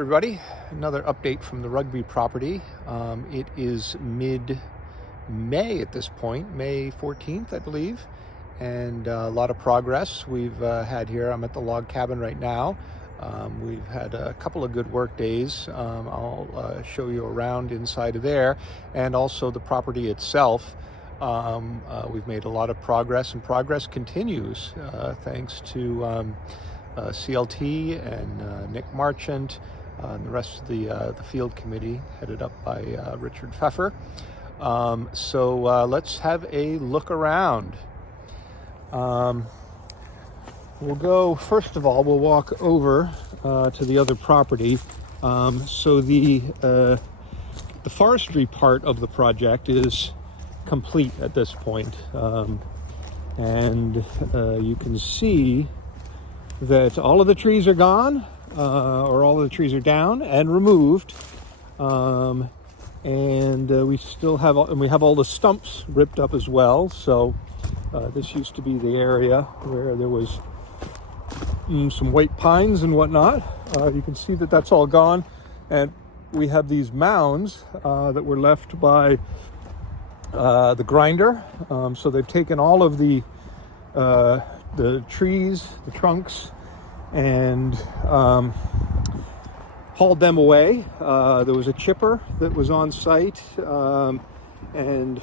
everybody, another update from the Rugby property. It is mid-May at this point, May 14th, I believe, and a lot of progress we've had here. I'm at the log cabin right now. We've had a couple of good work days. I'll show you around inside of there, and also the property itself. We've made a lot of progress, and progress continues thanks to CLT and Nick Marchant and the rest of the field committee headed up by Richard Pfeffer. So let's have a look around. We'll go, first of all, we'll walk over to the other property. So the forestry part of the project is complete at this point. And you can see that all of the trees are gone, or all of the trees are down and removed. We still have, we have all the stumps ripped up as well. So this used to be the area where there was some white pines and whatnot. You can see that that's all gone, and we have these mounds that were left by the grinder. So they've taken all of the trees, the trunks, and hauled them away. There was a chipper that was on site, and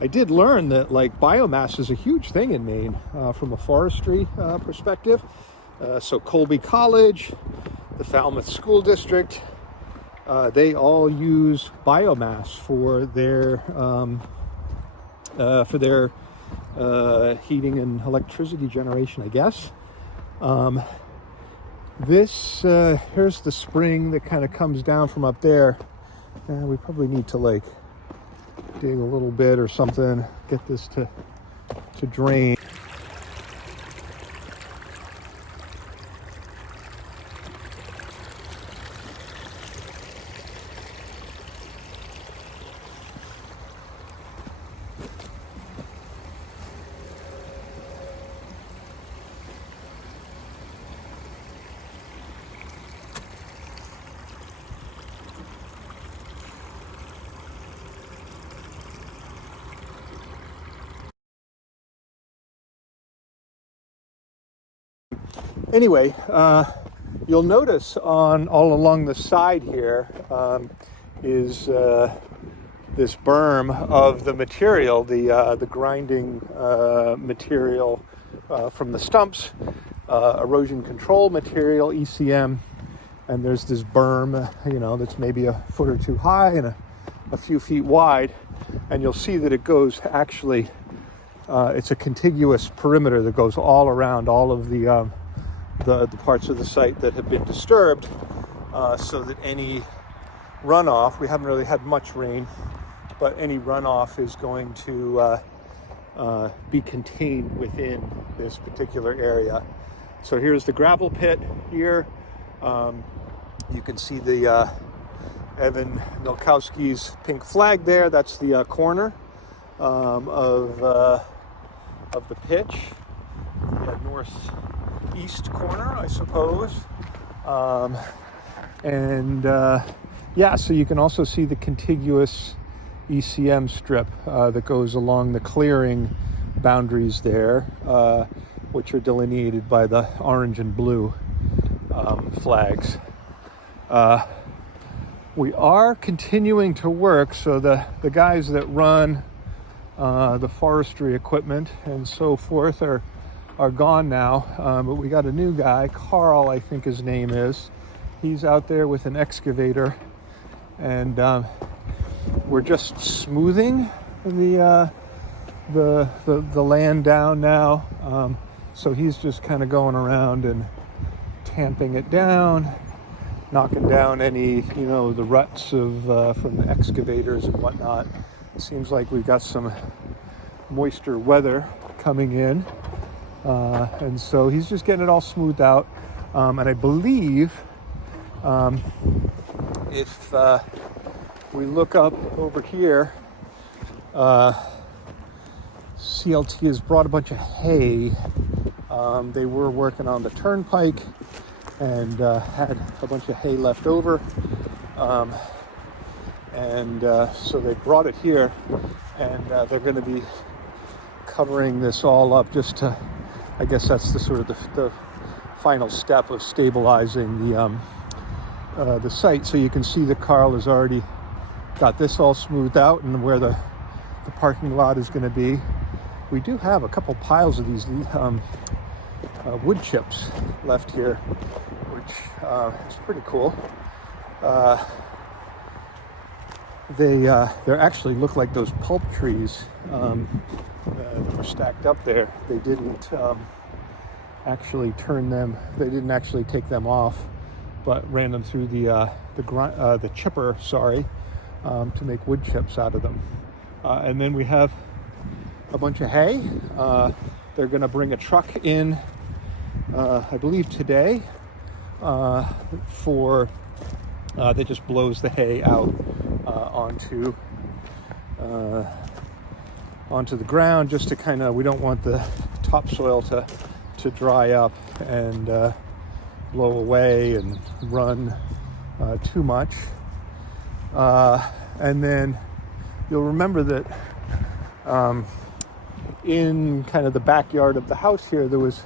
I did learn that biomass is a huge thing in Maine from a forestry perspective. So Colby College, the Falmouth School District, they all use biomass for their heating and electricity generation, I guess. Here's the spring that kind of comes down from up there. We probably need to dig a little bit or something, get this to drain. Anyway, you'll notice all along the side here is this berm of the material, the grinding material from the stumps, erosion control material, ECM, and there's this berm, that's maybe a foot or two high and a few feet wide, and you'll see that it goes actually, it's a contiguous perimeter that goes all around all of the parts of the site that have been disturbed, so that any runoff, we haven't really had much rain, but any runoff is going to be contained within this particular area. So here's the gravel pit here. You can see the Evan Milkowski's pink flag there. That's the corner of the pitch, the northeast corner, I suppose. So you can also see the contiguous ECM strip that goes along the clearing boundaries there, which are delineated by the orange and blue flags. We are continuing to work, so the guys that run the forestry equipment and so forth are gone now, but we got a new guy, Carl, I think his name is. He's out there with an excavator, and we're just smoothing the land down now. So he's just kind of going around and tamping it down, knocking down any, the ruts of from the excavators and whatnot. It seems like we've got some moisture weather coming in. And so he's just getting it all smoothed out. And I believe if we look up over here, CLT has brought a bunch of hay. They were working on the turnpike, and had a bunch of hay left over. So they brought it here, and they're going to be covering this all up just to, I guess that's the sort of the final step of stabilizing the site. So you can see that Carl has already got this all smoothed out and where the parking lot is going to be. We do have a couple piles of these wood chips left here, which is pretty cool. They actually look like those pulp trees that were stacked up there. They didn't actually turn them. They didn't actually take them off, but ran them through the chipper, to make wood chips out of them. And then we have a bunch of hay. They're going to bring a truck in, I believe today, that just blows the hay out onto the ground, just to kind of, we don't want the topsoil to dry up and blow away and run too much. And then you'll remember that in kind of the backyard of the house here, there was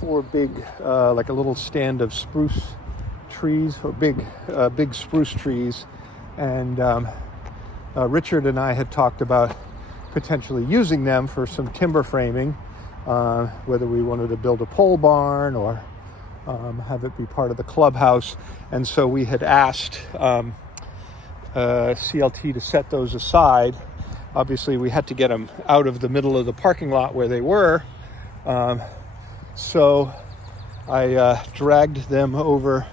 4 big, like a little stand of spruce trees, or big spruce trees. And Richard and I had talked about potentially using them for some timber framing, whether we wanted to build a pole barn or have it be part of the clubhouse. And so we had asked CLT to set those aside. Obviously, we had to get them out of the middle of the parking lot where they were. So I dragged them over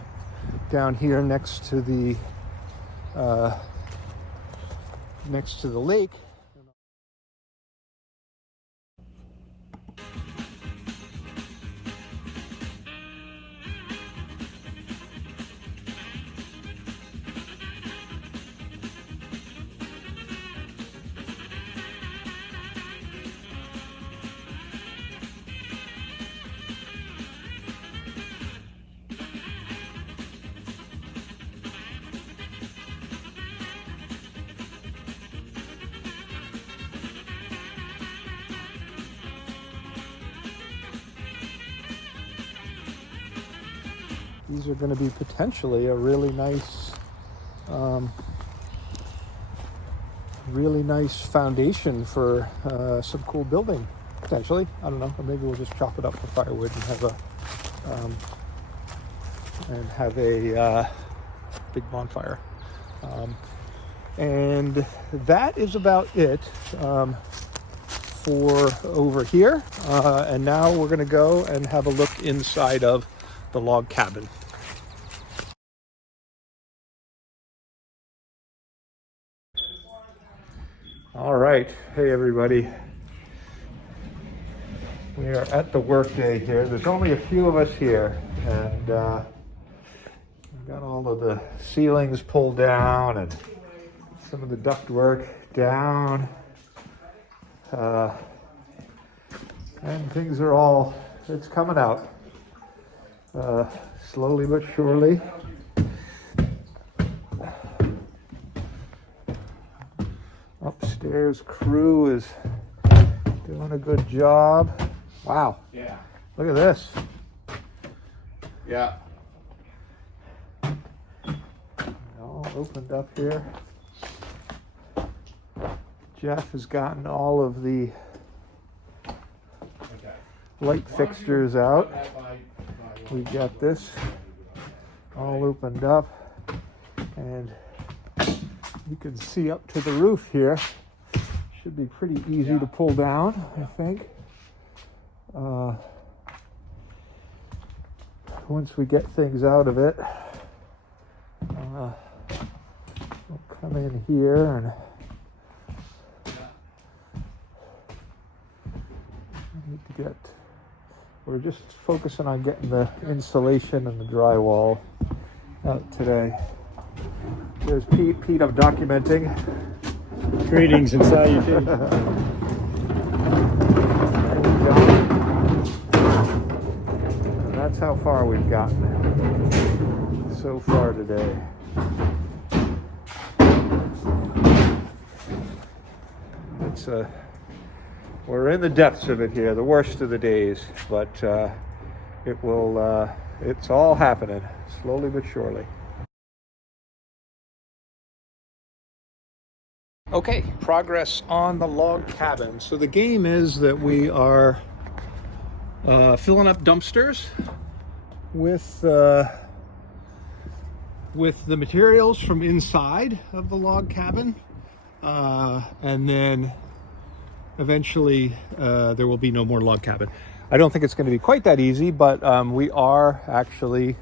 down here next to the lake. These are going to be potentially a really nice foundation for some cool building, potentially. I don't know, or maybe we'll just chop it up for firewood and have a big bonfire. And that is about it for over here. And now we're going to go and have a look inside of the log cabin. All right, hey everybody. We are at the work day here. There's only a few of us here, and we've got all of the ceilings pulled down and some of the duct work down, and things are all, it's coming out slowly but surely. Upstairs crew is doing a good job. Wow. Yeah. Look at this. Yeah. All opened up here. Jeff has gotten all of the light fixtures out. We got this all opened up, and you can see up to the roof here. Should be pretty easy to pull down, I think. Once we get things out of it, we'll come in here and we're just focusing on getting the insulation and the drywall out today. There's Pete. Pete, I'm documenting. Greetings and salutations. That's how far we've gotten so far today. It's we're in the depths of it here, the worst of the days, but it's all happening slowly but surely. Okay, progress on the log cabin. So the game is that we are filling up dumpsters with the materials from inside of the log cabin, and then eventually there will be no more log cabin. I don't think it's going to be quite that easy, but we are actually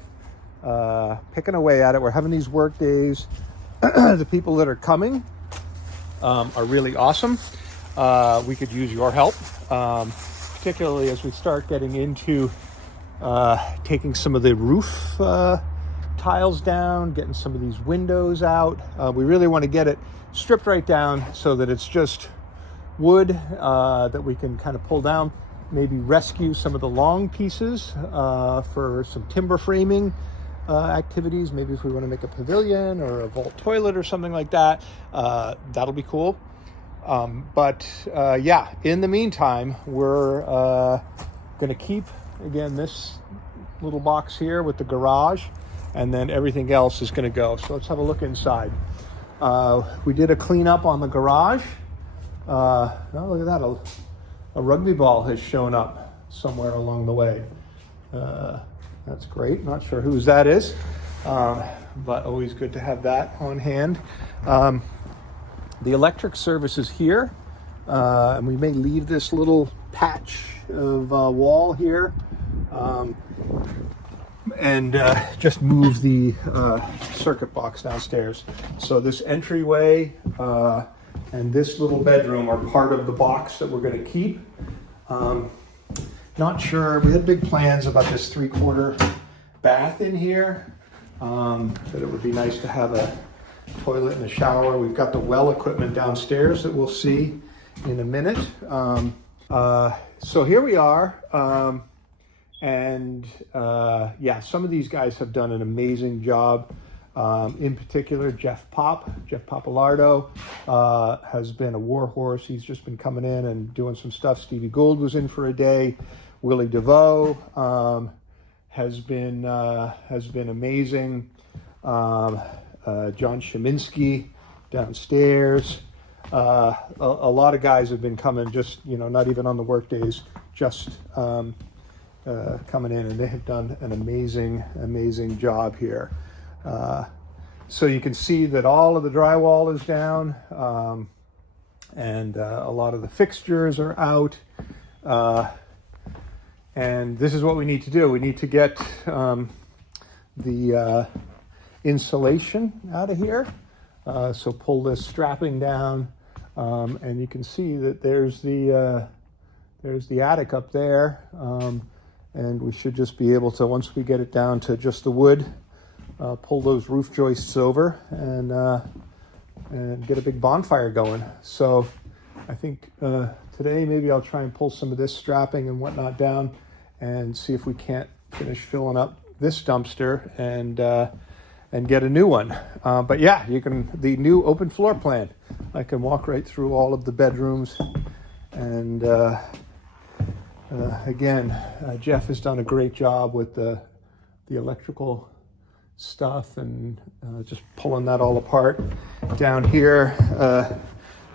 picking away at it. We're having these work days. The people that are coming are really awesome. We could use your help, particularly as we start getting into taking some of the roof tiles down, getting some of these windows out. We really want to get it stripped right down so that it's just wood that we can kind of pull down, maybe rescue some of the long pieces for some timber framing activities. Maybe if we want to make a pavilion or a vault toilet or something like that, that'll be cool. But in the meantime, we're going to keep, again, this little box here with the garage, and then everything else is going to go. So let's have a look inside. We did a cleanup on the garage. Oh, look at that. A rugby ball has shown up somewhere along the way. That's great. Not sure whose that is, but always good to have that on hand. The electric service is here, and we may leave this little patch of wall here, and just move the circuit box downstairs. So this entryway and this little bedroom are part of the box that we're going to keep. Not sure, we had big plans about this 3/4 bath in here, that it would be nice to have a toilet and a shower. We've got the well equipment downstairs that we'll see in a minute. So here we are, some of these guys have done an amazing job. In particular, Jeff Papalardo has been a warhorse. He's just been coming in and doing some stuff. Stevie Gould was in for a day. Willie DeVoe has been amazing. John Sheminsky downstairs. A lot of guys have been coming, just not even on the work days, just coming in, and they have done an amazing job here. So you can see that all of the drywall is down, and a lot of the fixtures are out. And this is what we need to do. We need to get the insulation out of here. So pull this strapping down, and you can see that there's the attic up there, and we should just be able to, once we get it down to just the wood, pull those roof joists over and get a big bonfire going. So I think today maybe I'll try and pull some of this strapping and whatnot down and see if we can't finish filling up this dumpster and get a new one. But yeah, the new open floor plan. I can walk right through all of the bedrooms, and again, Jeff has done a great job with the electrical stuff and just pulling that all apart. Down here,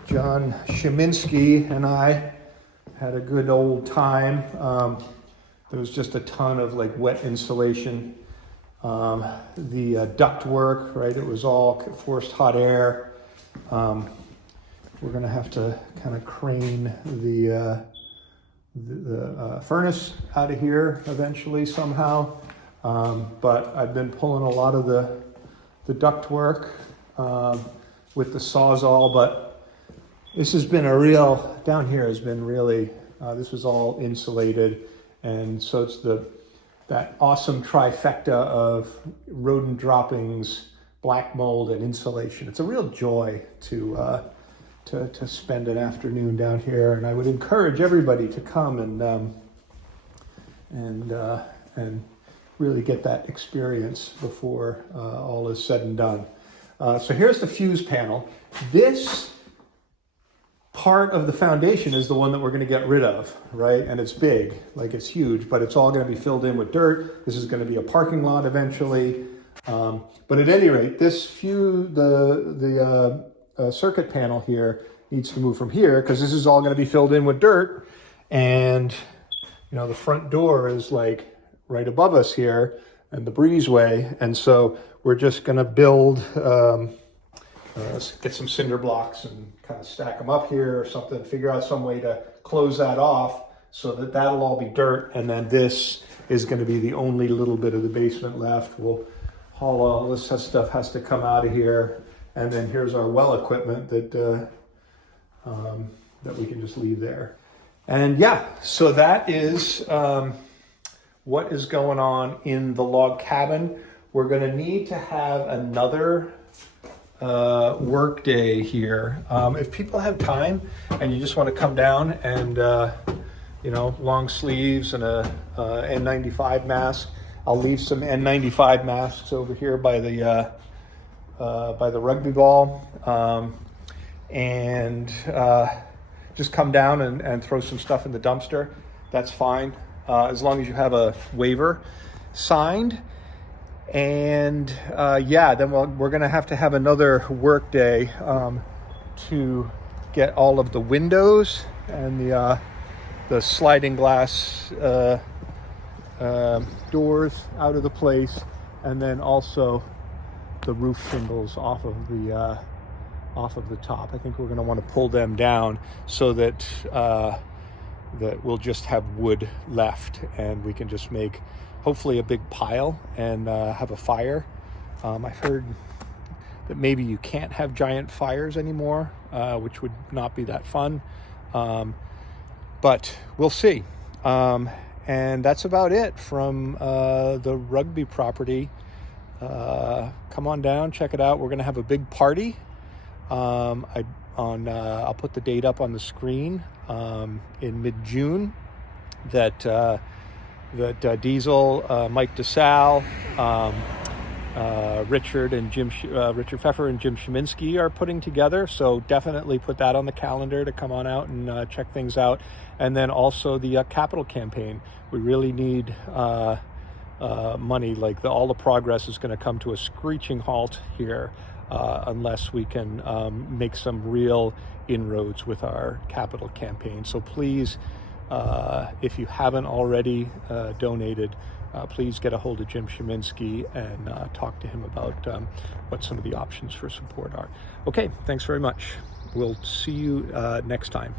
John Sheminsky and I had a good old time. There was just a ton of wet insulation. The duct work, right? It was all forced hot air. We're going to have to kind of crane the furnace out of here eventually somehow. But I've been pulling a lot of the duct work with the Sawzall, but this has been down here has been really, this was all insulated. And so it's that awesome trifecta of rodent droppings, black mold, and insulation. It's a real joy to spend an afternoon down here, and I would encourage everybody to come and really get that experience before all is said and done. So here's the fuse panel. This part of the foundation is the one that we're going to get rid of, right? And it's big, like it's huge, but it's all going to be filled in with dirt. This is going to be a parking lot eventually. But at any rate, this the circuit panel here needs to move from here because this is all going to be filled in with dirt. And, you know, the front door is like right above us here and the breezeway. And so we're just going to build, get some cinder blocks and kind of stack them up here or something, figure out some way to close that off so that that'll all be dirt. And then this is going to be the only little bit of the basement left. We'll haul all this stuff has to come out of here. And then here's our well equipment that that we can just leave there. And yeah, so that is what is going on in the log cabin. We're going to need to have another work day here. If people have time and you just want to come down and you know, long sleeves and a N95 mask, I'll leave some N95 masks over here by the rugby ball, and just come down and throw some stuff in the dumpster. That's fine, as long as you have a waiver signed. And yeah, then we're going to have another work day to get all of the windows and the sliding glass doors out of the place, and then also the roof shingles off of the top. I think we're going to want to pull them down so that that we'll just have wood left, and we can just make hopefully a big pile and have a fire. I've heard that maybe you can't have giant fires anymore, which would not be that fun, but we'll see. And that's about it from the rugby property. Come on down, check it out. We're going to have a big party. I'll put the date up on the screen in mid-June. That Diesel, Mike DeSalle, Richard Pfeffer and Jim Szyminski are putting together. So definitely put that on the calendar to come on out and check things out. And then also the capital campaign. We really need money. Like all the progress is going to come to a screeching halt here unless we can make some real inroads with our capital campaign. So please, if you haven't already donated, please get a hold of Jim Szyminski and talk to him about what some of the options for support are. Okay, thanks very much. We'll see you next time.